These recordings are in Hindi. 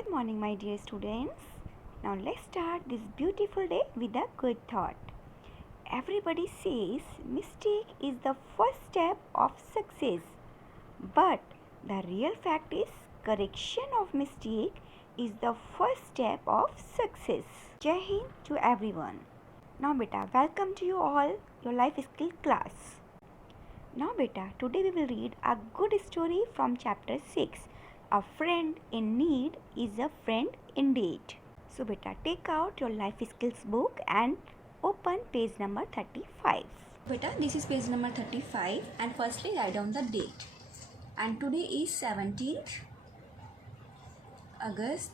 Good morning, my dear students. Now let's start this beautiful day with a good thought. Everybody says mistake is the first step of success. But the real fact is correction of mistake is the first step of success. Jai Hind to everyone. Now beta, welcome to you all your life skill class. Now beta, today we will read a good story from chapter 6. A friend in need is a friend indeed. So beta, take out your life skills book and open page number 35. Beta, this is page number 35 and firstly write down the date. And today is 17th August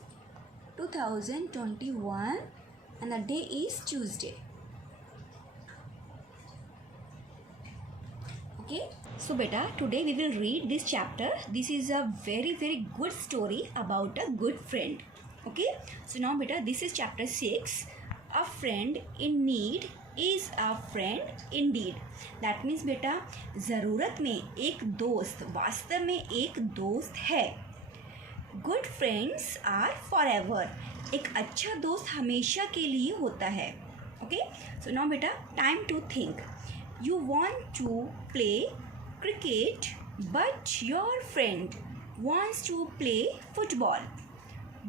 2021 and the day is Tuesday. Okay, so beta, today we will read this chapter. This is a very good story about a good friend. Okay, so now beta, this is chapter 6. A friend in need is a friend indeed. That means beta, ज़रूरत में एक दोस्त वास्तव में एक दोस्त है. Good friends are forever. एक अच्छा दोस्त हमेशा के लिए होता है. Okay, so now beta, time to think. You want to play cricket, but your friend wants to play football.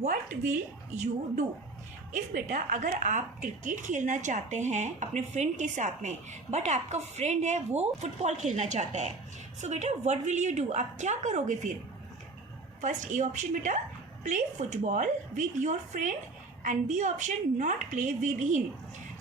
What will you do? If बेटा, अगर आप क्रिकेट खेलना चाहते हैं अपने फ्रेंड के साथ में, बट आपका फ्रेंड है वो फुटबॉल खेलना चाहता है, सो बेटा व्हाट विल यू डू? आप क्या करोगे फिर? फर्स्ट ए ऑप्शन बेटा, play football with your friend, and B option not play with him.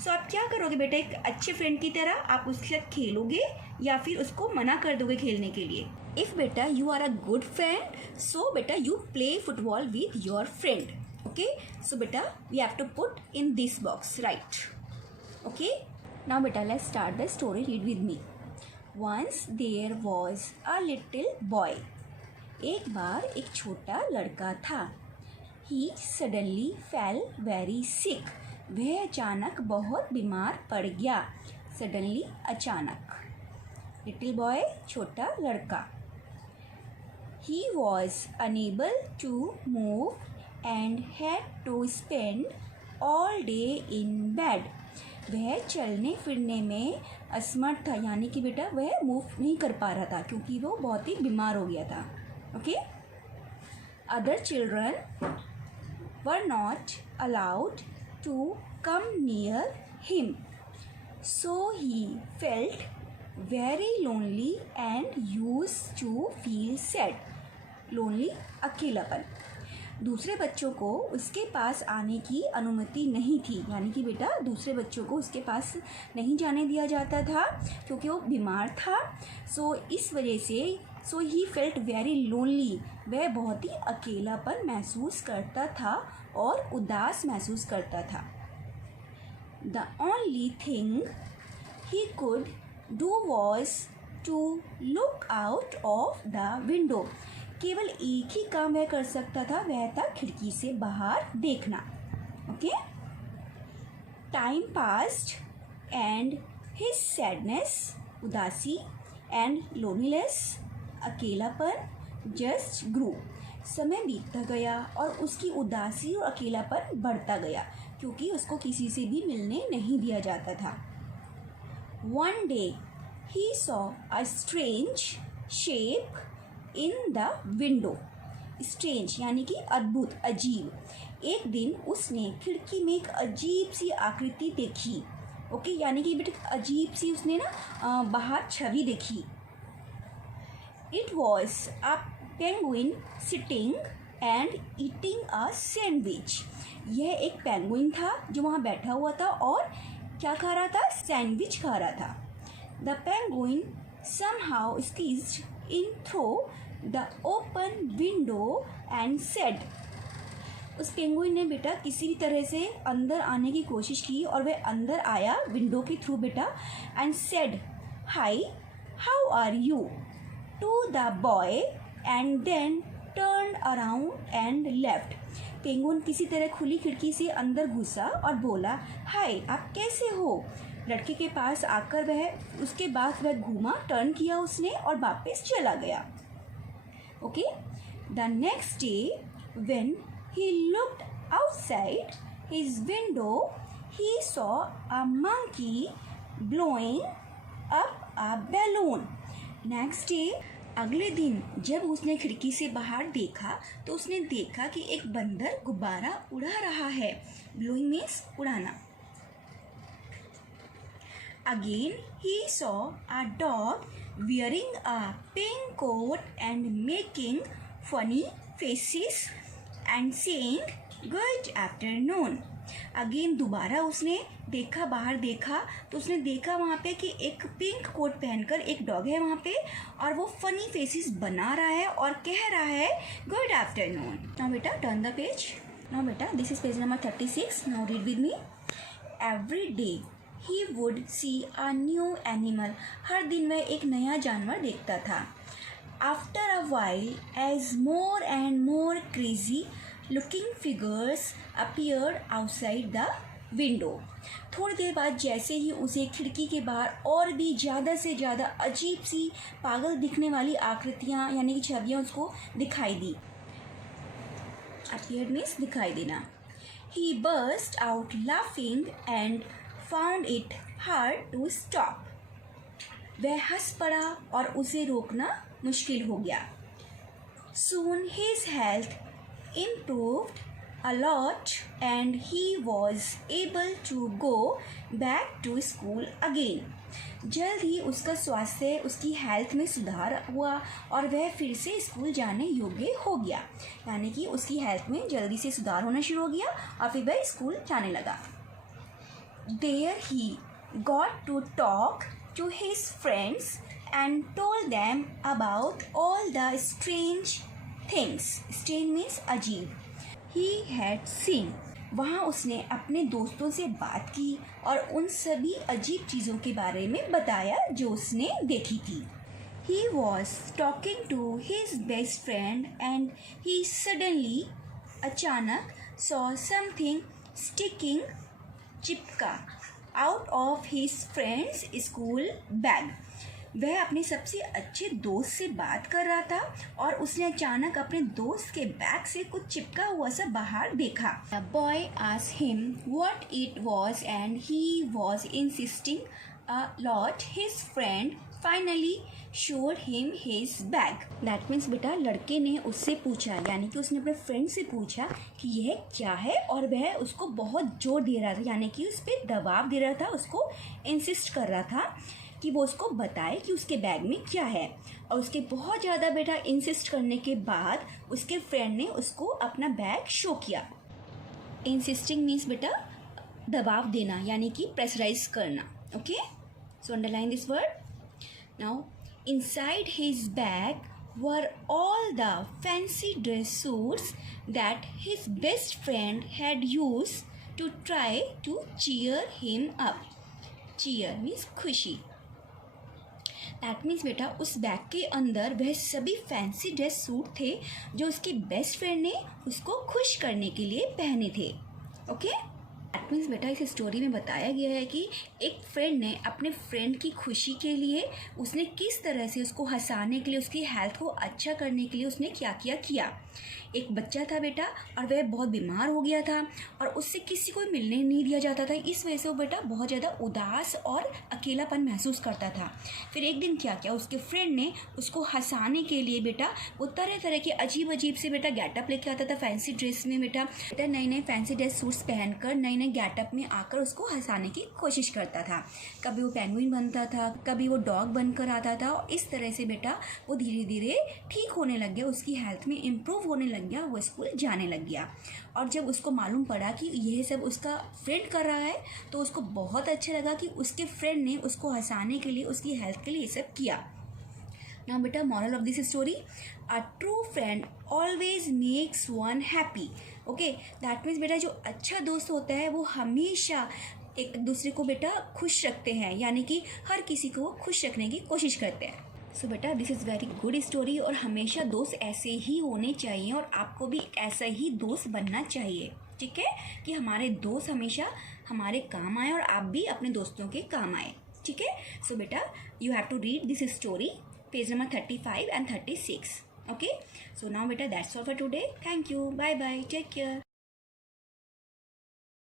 So आप क्या करोगे बेटा? एक अच्छे फ्रेंड की तरह आप उसके साथ खेलोगे या फिर उसको मना कर दोगे खेलने के लिए. इफ बेटा you are a good friend, so बेटा you play football with your friend. Okay, so beta, we have to put in this box, right? Okay, now beta, let's start the story. Read with me. Once there was a little boy. एक बार एक छोटा लड़का था. He suddenly fell very sick. वह अचानक बहुत बीमार पड़ गया. Suddenly, अचानक. Little boy, छोटा लड़का. He was unable to move and had to spend all day in bed. वह चलने फिरने में असमर्थ था, यानी कि बेटा वह मूव नहीं कर पा रहा था क्योंकि वो बहुत ही बीमार हो गया था. Okay, other children were not allowed to come near him, so he felt very lonely and used to feel sad. Lonely, अकेलापन. दूसरे बच्चों को उसके पास आने की अनुमति नहीं थी, यानी कि बेटा दूसरे बच्चों को उसके पास नहीं जाने दिया जाता था क्योंकि वो बीमार था. सो इस वजह से सो ही फेल्ट वेरी लोनली, वह बहुत ही अकेलापन महसूस करता था और उदास महसूस करता था. The only thing he could do was to look out of the window. केवल एक ही काम वह कर सकता था, वह था खिड़की से बाहर देखना. Okay, time passed and his sadness, उदासी, एंड लोनलीनेस, अकेलापन, जस्ट ग्रू. समय बीतता गया और उसकी उदासी और अकेलापन बढ़ता गया क्योंकि उसको किसी से भी मिलने नहीं दिया जाता था. One day he saw a strange shape in the window. Strange यानी कि अद्भुत, अजीब. एक दिन उसने खिड़की में एक अजीब सी आकृति देखी. ओके, यानी कि बेटा अजीब सी उसने ना बाहर छवि देखी. It was a penguin sitting and eating a sandwich. यह एक पेंगुइन था जो वहाँ बैठा हुआ था और क्या खा रहा था? सैंडविच खा रहा था. The penguin somehow squeezed in through the open window and said. उस पेंगुइन ने बेटा किसी भी तरह से अंदर आने की कोशिश की और वह अंदर आया विंडो के थ्रू बेटा, and said hi how are you to the boy and then turn around and left. Penguin किसी तरह खुली खिड़की से अंदर घुसा और बोला हाय, आप कैसे हो? लड़के के पास आकर वह उसके बाद वह घूमा, टर्न किया उसने और वापस चला गया. Okay, the next day when he looked outside his window. He saw a monkey blowing up a balloon. Next day, अगले दिन जब उसने खिड़की से बाहर देखा तो उसने देखा कि एक बंदर गुब्बारा उड़ा रहा है. ब्लोइंग मीन्स उड़ाना. Again he saw a dog wearing a pink coat and making funny faces and saying good afternoon. Again दोबारा उसने देखा, बाहर देखा तो उसने देखा वहाँ पे कि एक पिंक कोट पहनकर एक डॉग है वहाँ पे और वो फनी फेसेस बना रहा है और कह रहा है गुड आफ्टरनून. नाउ बेटा टर्न द पेज. नाउ बेटा this is page number 36. Now read with me. Every day he would see a new animal. हर दिन वह एक नया जानवर देखता था. After a while as more and more crazy looking figures appeared outside the window. थोड़ी देर बाद जैसे ही उसे खिड़की के बाहर और भी ज़्यादा से ज़्यादा अजीब सी पागल दिखने वाली आकृतियाँ यानी कि छवियाँ उसको दिखाई दी. अपीयर्ड मीन्स दिखाई देना. He burst out laughing and found it hard to stop. वह हंस पड़ा और उसे रोकना मुश्किल हो गया. Soon his health improved a lot and he was able to go back to school again. जल्द ही उसका स्वास्थ्य, उसकी हेल्थ में सुधार हुआ और वह फिर से स्कूल जाने योग्य हो गया. यानी कि उसकी हेल्थ में जल्दी से सुधार होना शुरू हो गया और फिर वह स्कूल जाने लगा. There he got to talk to his friends and told them about all the strange things. Strange means अजीब. He had seen. वहाँ उसने अपने दोस्तों से बात की और उन सभी अजीब चीज़ों के बारे में बताया जो उसने देखी थी. He was talking to his best friend and he suddenly अचानक saw something sticking चिपका out of his friend's school bag. वह अपने सबसे अच्छे दोस्त से बात कर रहा था और उसने अचानक अपने दोस्त के बैग से कुछ चिपका हुआ सा बाहर देखा. The boy asked him what it was and he was insisting a lot. His friend finally showed him his bag. That means बेटा लड़के ने उससे पूछा, यानी कि उसने अपने फ्रेंड से पूछा कि यह क्या है और वह उसको बहुत जोर दे रहा था, यानी कि उस पर दबाव दे रहा था, उसको इंसिस्ट कर रहा था कि वो उसको बताए कि उसके बैग में क्या है. और उसके बहुत ज़्यादा बेटा इंसिस्ट करने के बाद उसके फ्रेंड ने उसको अपना बैग शो किया. इंसिस्टिंग मीन्स बेटा दबाव देना, यानी कि प्रेशराइज करना. Okay, so underline this word. Now inside his bag were all the fancy dress suits that his best friend had used to try to cheer him up. Cheer means खुशी. दैट मीन्स बेटा उस बैग के अंदर वह सभी फैंसी ड्रेस सूट थे जो उसके बेस्ट फ्रेंड ने उसको खुश करने के लिए पहने थे. ओके, दैट मीन्स बेटा इस स्टोरी में बताया गया है कि एक फ्रेंड ने अपने फ्रेंड की खुशी के लिए उसने किस तरह से उसको हंसाने के लिए, उसकी हेल्थ को अच्छा करने के लिए उसने क्या किया. एक बच्चा था बेटा और वह बहुत बीमार हो गया था और उससे किसी को मिलने नहीं दिया जाता था. इस वजह से वो बेटा बहुत ज़्यादा उदास और अकेलापन महसूस करता था. फिर एक दिन क्या किया, उसके फ्रेंड ने उसको हंसाने के लिए बेटा वो तरह तरह के अजीब से बेटा गेटअप लेके आता था. फैंसी ड्रेस में बेटा नए फैंसी ड्रेस सूट्स पहनकर नए गेटअप में आकर उसको हंसाने की कोशिश करता था. कभी वो पेंगुइन बनता था, कभी वो डॉग बनकर आता था और इस तरह से बेटा वो धीरे धीरे ठीक होने लग गया, उसकी हेल्थ में इम्प्रूव होने लग गया, वो स्कूल जाने लग गया. और जब उसको मालूम पड़ा कि यह सब उसका फ्रेंड कर रहा है तो उसको बहुत अच्छा लगा कि उसके फ्रेंड ने उसको हंसाने के लिए, उसकी हेल्थ के लिए ये सब किया. नाउ बेटा moral of this story, a true friend always makes one happy. Okay, that means बेटा जो अच्छा दोस्त होता है वो हमेशा एक दूसरे को बेटा खुश रखते हैं, यानी कि हर किसी को खुश रखने की कोशिश करते हैं. सो बेटा this is very good story और हमेशा दोस्त ऐसे ही होने चाहिए और आपको भी ऐसा ही दोस्त बनना चाहिए. ठीक है, कि हमारे दोस्त हमेशा हमारे काम आए और आप भी अपने दोस्तों के काम आए. ठीक है, सो बेटा you have to read this story, page number 35 and 36. Okay, so now beta that's all for today. Thank you. Bye bye. Take care.